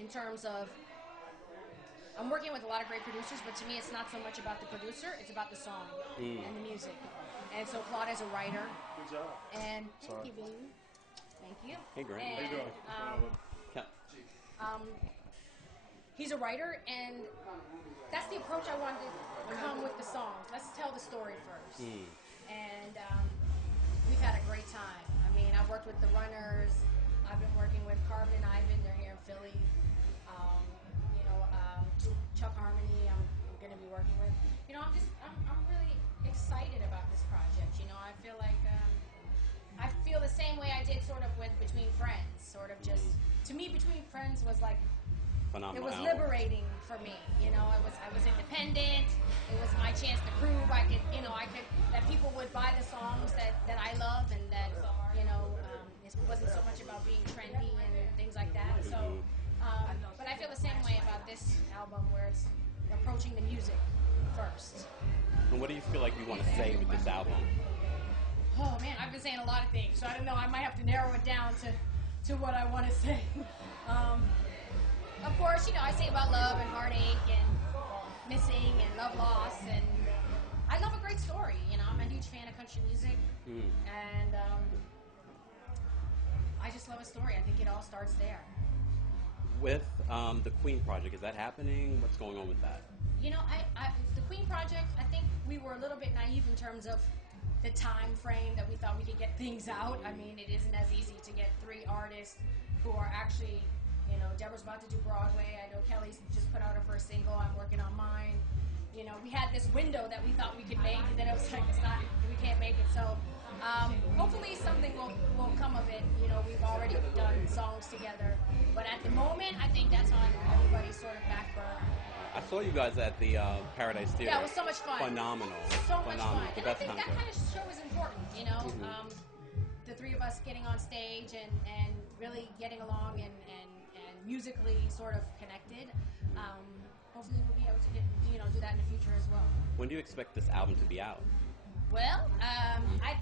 in terms of I'm working with a lot of great producers, but to me it's not so much about the producer, it's about the song and the music. And so Claude is a writer. Good job. And thank you, baby. Thank you. Hey, Grant. And, How you doing? he's a writer, and that's the approach I wanted to come with the songs. Let's tell the story first. And we've had a great time. I mean, I've worked with the Runners. I've been working with Carbon and Ivan. They're here in Philly. You know, Chuck Harmony. I'm going to be working with. You know, I'm really excited about this project. You know, I feel like I feel the same way I did sort of with Between Friends. Sort of just to me, Between Friends was like. Phenomenal. It was liberating for me, you know. I was independent. It was my chance to prove I could, you know, that people would buy the songs that I love, and that, you know, it wasn't so much about being trendy and things like that. So, but I feel the same way about this album, where it's approaching the music first. And what do you feel like you want to say with this album? Oh man, I've been saying a lot of things, so I don't know. I might have to narrow it down to what I want to say. Of course, you know, I sing about love and heartache and missing and love loss, and I love a great story. You know, I'm a huge fan of country music, and I just love a story. I think it all starts there. With the Queen project, is that happening? What's going on with that? You know, the Queen project, I think we were a little bit naive in terms of the time frame that we thought we could get things out. I mean, it isn't as easy to get 3 artists who are actually. You know, Deborah's about to do Broadway. I know Kelly's just put out her first single. I'm working on mine. You know, we had this window that we thought we could make, and then it was like, it's not, we can't make it. So hopefully something will come of it. You know, we've already done songs together. But at the moment, I think that's on everybody's sort of back burner. I saw you guys at the Paradise Theater. Yeah, it was so much fun. Phenomenal. So much fun. The And I best think that concert. kind of show is important, you know. The 3 of us getting on stage and really getting along and musically sort of connected. Hopefully we'll be able to get, you know, do that in the future as well. When do you expect this album to be out? Well,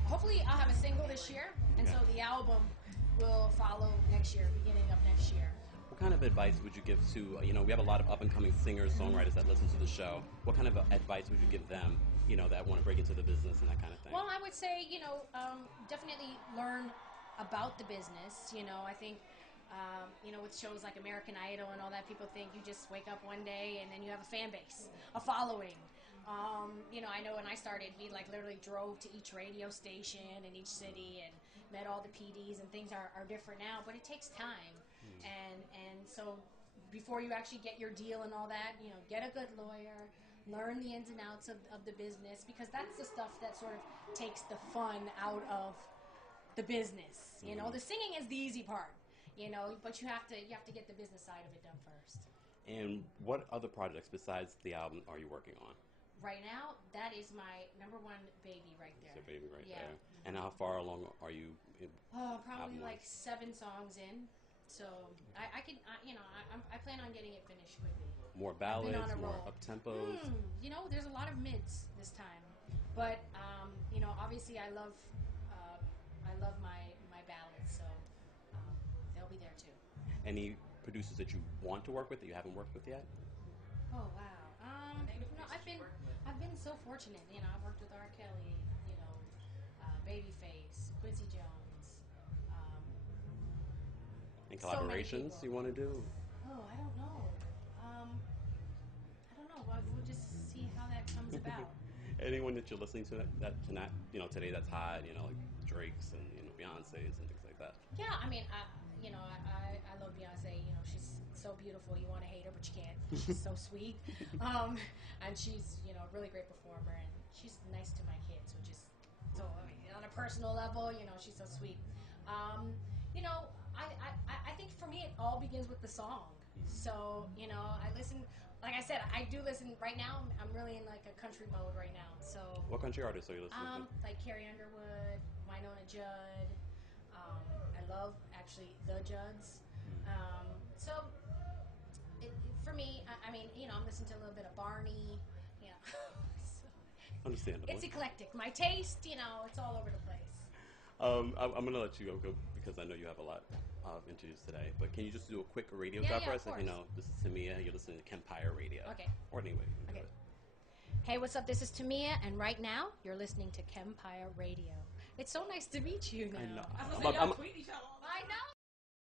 hopefully I'll have a single this year, and so the album will follow next year, beginning of next year. What kind of advice would you give to, you know, we have a lot of up-and-coming singers, songwriters that listen to the show. What kind of advice would you give them, you know, that want to break into the business and that kind of thing? Well, I would say, you know, definitely learn about the business. You know, I think, you know, with shows like American Idol and all that, people think you just wake up one day and then you have a fan base, a following. You know, I know when I started, we like literally drove to each radio station in each city and met all the PDs, and things are different now, but it takes time. And so before you actually get your deal and all that, you know, get a good lawyer, learn the ins and outs of the business, because that's the stuff that sort of takes the fun out of the business. You know, the singing is the easy part, you know, but you have to get the business side of it done first. And what other projects besides the album are you working on? Right now, that is my #1 baby right there. It's your baby right there. And how far along are you? Probably like 7 songs in. So you know, I plan on getting it finished quickly. More ballads, more up tempos. You know, there's a lot of mids this time, but you know, obviously I love my ballads, so they'll be there too. Any producers that you want to work with that you haven't worked with yet? Oh wow. No, I've been so fortunate. You know, I've worked with R. Kelly, you know, Babyface, Quincy Jones. And collaborations so you want to do? Oh, I don't know. I don't know. We'll just see how that comes about. Anyone that you're listening to that tonight, you know, today that's hot, you know, like Drake's and, you know, Beyonce's and things like that? Yeah, I mean, you know, I love Beyonce. You know, she's so beautiful. You want to hate her, but you can't. She's so sweet. And she's, you know, a really great performer, and she's nice to my kids, which is so, I mean, on a personal level, you know, she's so sweet. You know, I think for me it all begins with the song. So, you know, I listen, like I said, I do listen right now. I'm really in like a country mode right now. So what country artists are you listening to? Like Carrie Underwood, Winona Judd. I love actually the Judds. So for me, I mean, you know, I'm listening to a little bit of Barney. You know, so Understandable. it's eclectic. My taste, you know, it's all over the place. I'm going to let you go because I know you have a lot interviews today, but can you just do a quick radio Yeah, drop yeah, for of us? Like, course. this is Tamia. You're listening to KEMPIRE Radio. Okay. Or anyway. You can do Okay. it. Hey, what's up? This is Tamia, and right now you're listening to KEMPIRE Radio. It's so nice to meet you now. I know. I was I'm like, a- I'm y'all a- tweet each other all